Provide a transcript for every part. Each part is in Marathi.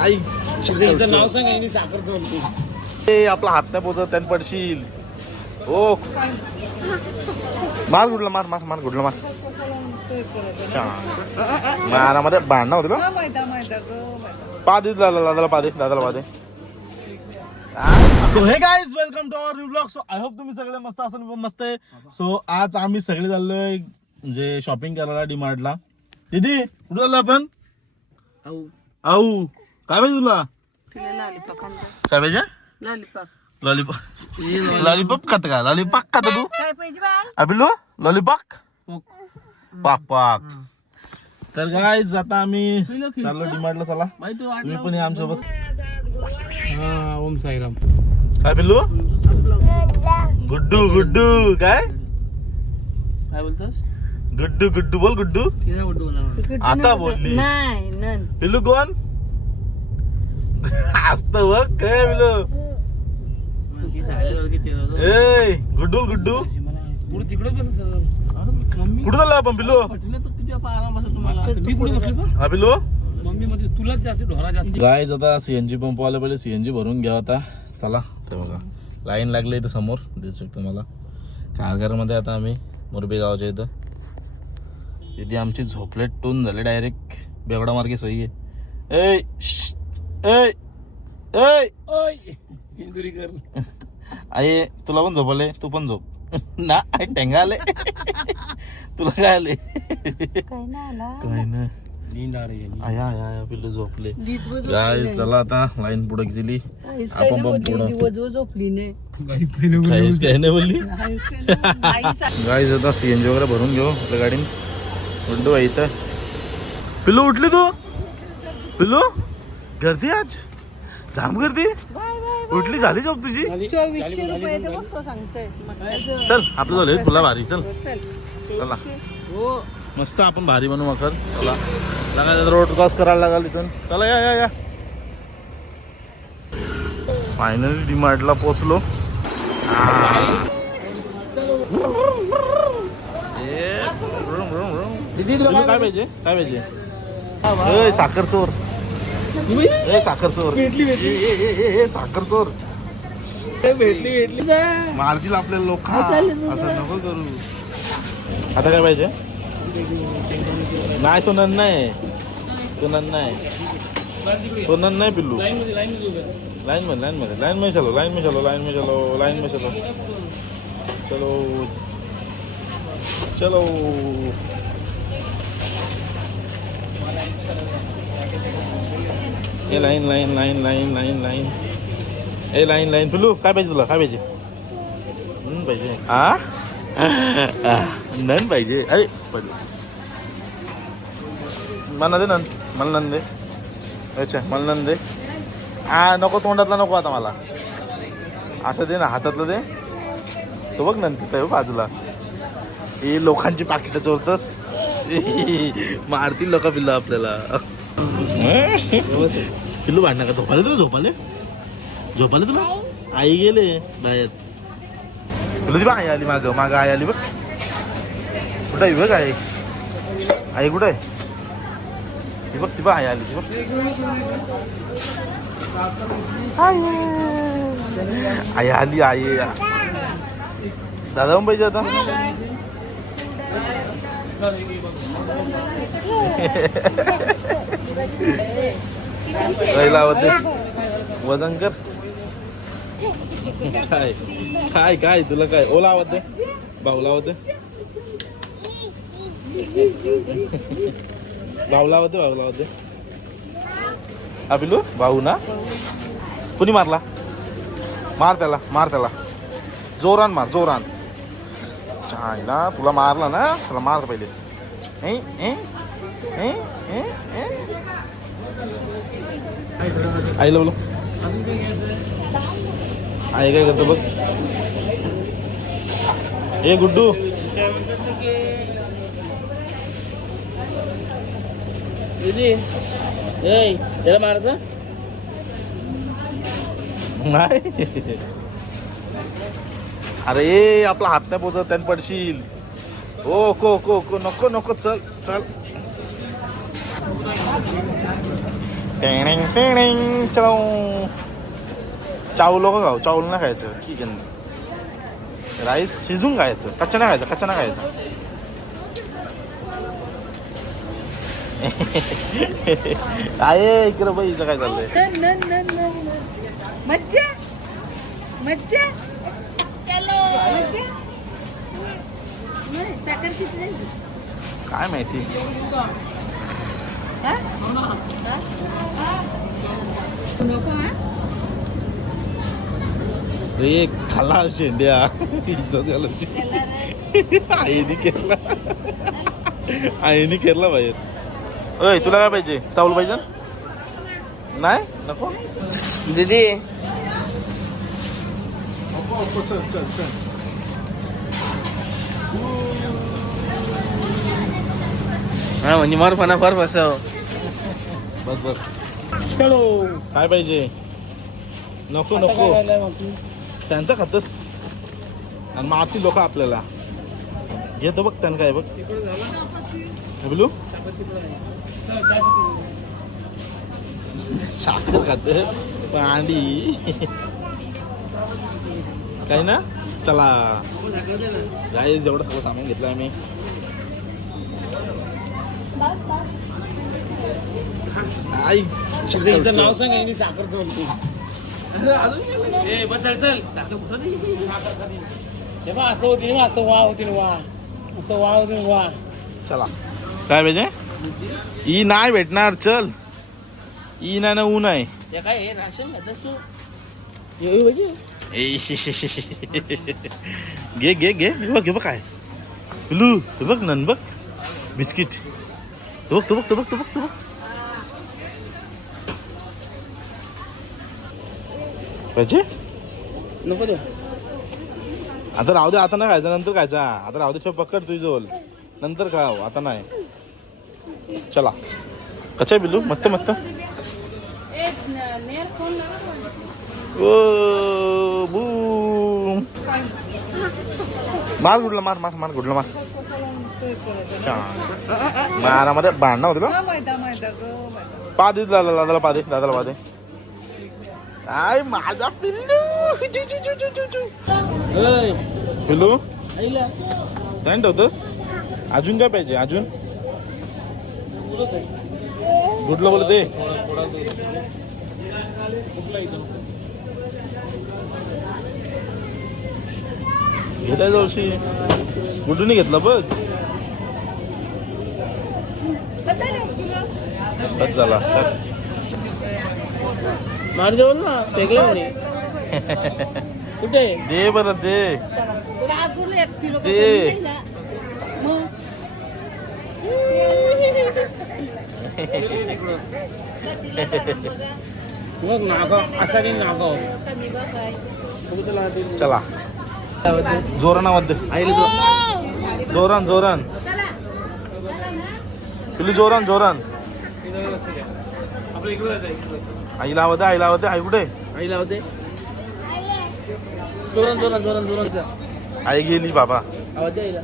काय नाव सांग साखर चोलते. ए आपला हात नाही पोचत त्यान पडशील. ओ मार गुडला मार मार मार गुडला मार. मारामध्ये भांडणं होते बा. पा दे दादाला पा दे दादाला पा दे. So hey guys welcome to our new blog. So I hope तुम्ही सगळे मस्त असाल. मस्त आहे. सो आज आम्ही सगळे चाललोय म्हणजे शॉपिंग करायला डीमार्टला. दीदी कुठं चाललो आपण? आऊ काय पाहिजे तुला? काय पाहिजे? लॉलीपॉप लॉलीपॉप खात का? लॉलीपॉप खात तू? अभिलो लॉलीपॉप पाक पाक. तर गाईज आता आम्ही चाललो डीमार्टला. चला तुम्ही पण या आमच्यासोबत. हा ओम साईराम. काय पिल्लू? गुड्डू गुड्डू काय बोलतोस? गुड्डू गुड्डू बोल गुड्डू. आता बोलली पिल्लू कोण असत बघ काय पिल्लू. ए गुड्डू गुड्डू तिकडे कुठं चाललो आपण पिल्लू? हा पिल्लू मम्मी मध्ये तुलाच जास्त ढोरा जास्त. गाईज आता सीएनजी पंप आला पहिले सीएनजी भरून घ्या आता. चला ते बघा लाईन लागली इथं समोर दिसू शकतो मला. कारगारमध्ये आता आम्ही मुरबी गावाच्या इथं. तिथे आमची झोपलेट टून झाले डायरेक्ट बेवडा मार्गे सोयी आहे. आई तुला पण झोपले तू पण झोप ना. टेंगा आले तुला काय आले? काय ना नींद आ रही है. आया आया पिल्लू झोपले. गाईज चला आता लाईन पुढे गेली. आपण पण पुढं झोपली नाही. काहीच काय नाही बोलली. गाईज आता सीएनजी वगैरे भरून घेऊ आपल्या गाडीन. गुड्डू आहे इथं. पिल्लू उठली तू? पिल्लू गर्दी आज जाम गर्दी. उठली झाली झोप तुझी? 2400 रुपये बघतो सांगतोय. चल आपलं झालं तुला भारी. चल चला मस्त आपण भारी बनवू मकर. चला लागायचं रोड क्रॉस करायला लागल इथून. चला या या या. फायनली डीमार्टला पोचलो. काय पाहिजे काय पाहिजे? साखर चोर साखर चोर साखर चोर भेटली मारतील आपल्याला लोक. असं नको करू. आता काय पाहिजे? नाही तो नन नाही. तो नन नाही. तो नन नाही पिल्लू. लाईन मध्ये लाईन में चलो लाईन में चलो लाईन में चलो लाईन में चलो चलो चलो. ए line line line line line line. ए लाईन लाईन पिल्लू काय पाहिजे तुला? काय पाहिजे? पाहिजे हा नन पाहिजे. अरे मला दे नन. मला नन दे. अच्छा मला नन दे. नको तोंडातला नको आता मला. असं दे ना हातातलं दे. तो बघ नन तिथं बाजूला. हे लोकांची पाकिटं चोरतस. मारतील लोक पिल्लू आपल्याला. पिल्लू भांडणं का? झोपाले तुला? झोपाले तुला? आई गेले बाहेर. तुला ती बघ आई आली माग माग. आई आली बघ. कुठं आहे बघ आई? आई कुठं आहे? ती बघ ती बघ आई आली ती बघ. आई आली आई. दादा पण पाहिजे आता. लावत वजन कर. काय काय काय तुला काय? ओला आवाज दे. भाऊ लावत दे. भाऊ लावत दे. भाऊ लावत दे. हा पिल्लू भाऊ ना. कुणी मारला? मार त्याला मार त्याला. जोरान मार जोरान. चायला तुला मारला ना. तुला मार पहिले. आईला बोलो. आई काय करतो बघ. ए गुड्डू त्याला मारायचं नाही. अरे आपला हात नाही पोचत त्यान पडशील. ओ को को को नको नको. चल चल टेनिंग टेनिंग चलो. चावल का खाऊ, चावल नाही खायचं, चिकन राईस शिजून खायचं, कच्चा नाही खायचं, कच्चा नाही खायचं. आहे इकडं बाई, इथं काय चाललंय? मज्जा मज्जा मज्जा. नाही, साखर किती झाली? काय माहिती. हा? नको हा? रे खाला शेंड्या इज्जत घाला. आईनी केरला, आईनी केरला बाहेर. ओय तुला काय पाहिजे? चावल पाहिजे? नाही नको दीदी. चल चल चल. हा म्हणजे मार फना फार बसव. बस बस. चलो. काय पाहिजे? नको नको, त्यांचं खातस आणि मारती लोक आपल्याला. घेतो बघ त्यांना काय बघ. बोलू साखर खात पाणी काही ना. चला गाईस, एवढं सगळं सामान घेतलं आम्ही. आई हिचं नाव सांग. यांनी साखर चोलते. बस चल चल. साखर असं होती ना, असं वा होती ना, वा असं वा होती वा. चला काय पाहिजे? ई नाही भेटणार. चल ई नाही ना, ऊन आहे. हे काय हे राशन घेतस तू? घे घे घे. हे बघ, हे बघ काय पिलू. हे बघ नन बघ, बिस्किट. तो बघ तो बघ तो बघ तो बघ तो बघ. पाहिजे? नको देऊ. आता राहू दे, आता नाही खायचं, नंतर खायचा. आता राहू दे, छो पकड तुझी जवळ, नंतर खाव, आता नाही. चला कसा आहे बिल्लू? मस्त मस्त. ओ बूम. मार गुडला, मार मार मार गुडला मार. मारामध्ये भांडणं होते बा. मैदा मैदा गं मैदा. पादे दादाला, पादे दादाला, पादे. आय माझा पिल्लू. पिल्लू काय ठेवतोस? अजून काय पाहिजे? अजून गुडला बोल दे. घेताय जवळशी. गुडूने घेतला बघ. बस झाला. मार जेवण ना फेकलं म्हणे. कुठे दे बरं दे. राजूला 1 किलो दे. कसं दिलं? मग मग नागाव असा काही नागाव. चला जोरान आवाज दे. जोरान जोरान पिलू, जोरान जोरान. आपल्या इकडे जायचं. आईला आवाज दे, आईला आवाज दे. आई कुठे? आईला होते. जोरान जोरान जोरान जोरान. आई गेली बाबा. आवाज दे आईला.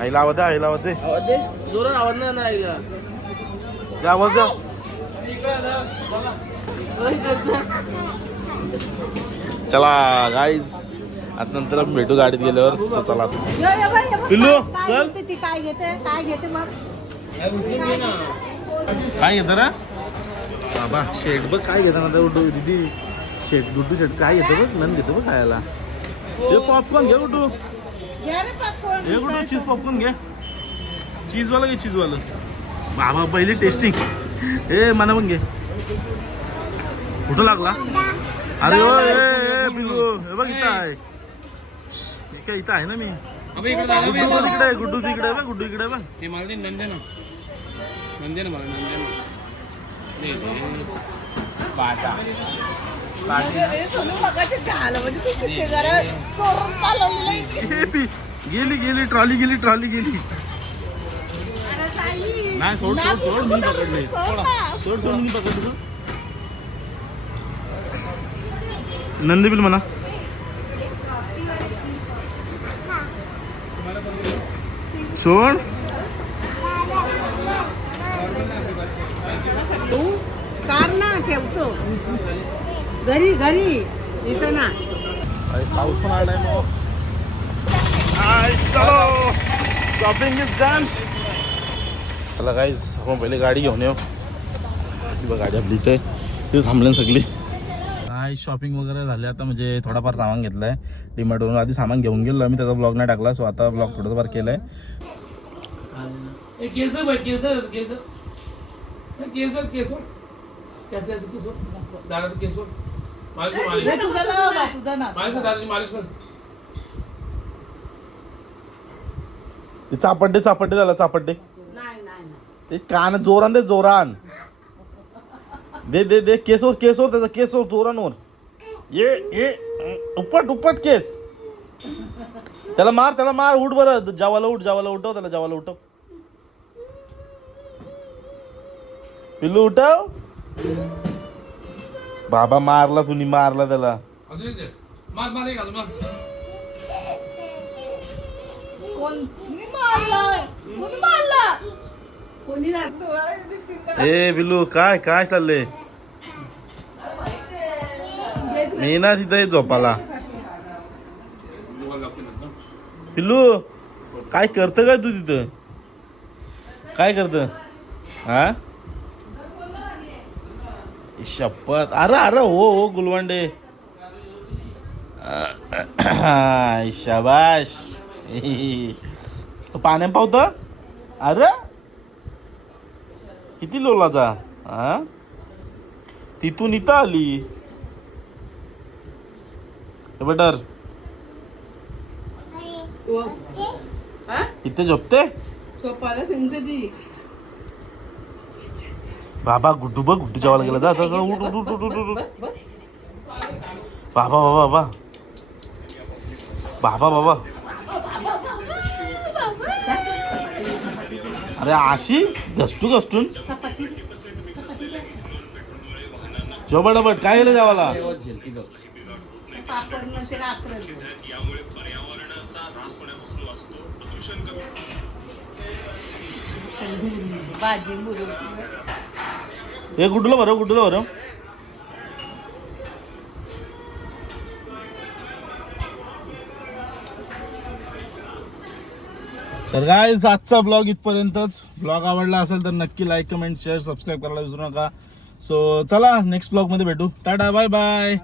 आईला आवाज दे, आईला आवाज दे. आवाज दे. जोरान आवाज नाही ना आईला. दे आवाज दे. चला गाईज, आता नंतर आपण भेटू गाडीत गेल्यावर. So, चला पिल्लू, काय चल. घेते ती? काय घेते? काय घेते मग? काय घेतं रे बाबा? शेट बघ काय घेता ना दीदी. शेट गुड्डू शेट काय घेतो बघ. नन घेतो बघ खायला. हे पॉपकॉर्न घे गुड्डू. घे रे पॉपकॉर्न. हे गुड्डू चीज पॉपकॉर्न घे. चीजवाला घे, चीजवाला. बाबा पहिली टेस्टिंग. ए मला पण घे. कुठं लागला? अरे ओ पिल्लू, हे बघ इथं आहे. हे काय इथं आहे ना मी. गुड्डू पण इकडे आहे. गुड्डू इकडे आहे बघ. गुड्डू इकडे आहे बघ. ते मला दे. नंदन नंदन मला नंदन दे दे. पाटा अरे सोनू मगाशी झालं म्हणजे तू किती जरा चोरून चालवलेलं. हे पी. गेली गेली ट्रॉली गेली, ट्रॉली गेली. अरे ताई. नाही सोड सोड सोड. मी पकडले. सोड सोड, मी पकडले. नंदीबिल म्हणा. सोड. कार ना घरी घरी इथं ना पाऊस पण आलाय मग चलो शॉपिंग इज डन. चला गाईज आपण पहिले गाडी घेऊन येऊ. गाडी आपली इथे तिथे थांबले सगळी. काय शॉपिंग वगैरे झाले आता म्हणजे थोडाफार सामान घेतलंय डीमार्टवरून. आधी सामान घेऊन गेलो आम्ही त्याचा ब्लॉग नाही टाकला. सो आता ब्लॉग थोडाफार केलाय. केसर भाई केसर केसर केसर केसर कैसे ऐसे केसर दादा केसर मालिश कर मालिश तुझं नाव आहे, तुझं नाव. मालिश कर दादाजी मालिश कर. ते चापड्डे चापड्डे झाला चापड्डे. नाही नाही नाही. ते कान जोरान दे जोरान. दे दे दे केसवर केसवर त्याचा केसवर जोरांवर. ये उपट उपट केस. त्याला मार उठ बरं. जावाला उठव त्याला जावाला उठव. पिल्लू उठव. बाबा मारला त्याला. अजून दे मार मार एक मार. कोणी मारला कोणी नाही. ए पिल्लू काय चाललंय. मी ना तिथे झोपाला. पिल्लू काय करतं काय तू तिथं. काय करतं हा शपथ. अरे हो गुलवंडे. शाबाश. पाण्यात पावत. अरे किती लोलाचा हा. तिथून इथं आली बेटर. इथे झोपते. सोपाला सांगते ती. बाबा गुड्डू गुड्डू जेवायला गेला. जा उठ. बाबा अरे आशी घसटून जेवबट काय गेलं जेवायला. पापड नसेल आखरच. भाजी मुरुम. हे गुड्डूला बरं. तर गाईज आजचा ब्लॉग इथपर्यंतच. ब्लॉग आवडला असेल तर नक्की लाईक कमेंट शेअर सबस्क्राईब करायला विसरू नका. सो चला नेक्स्ट ब्लॉग मध्ये भेटू. Tata bye bye.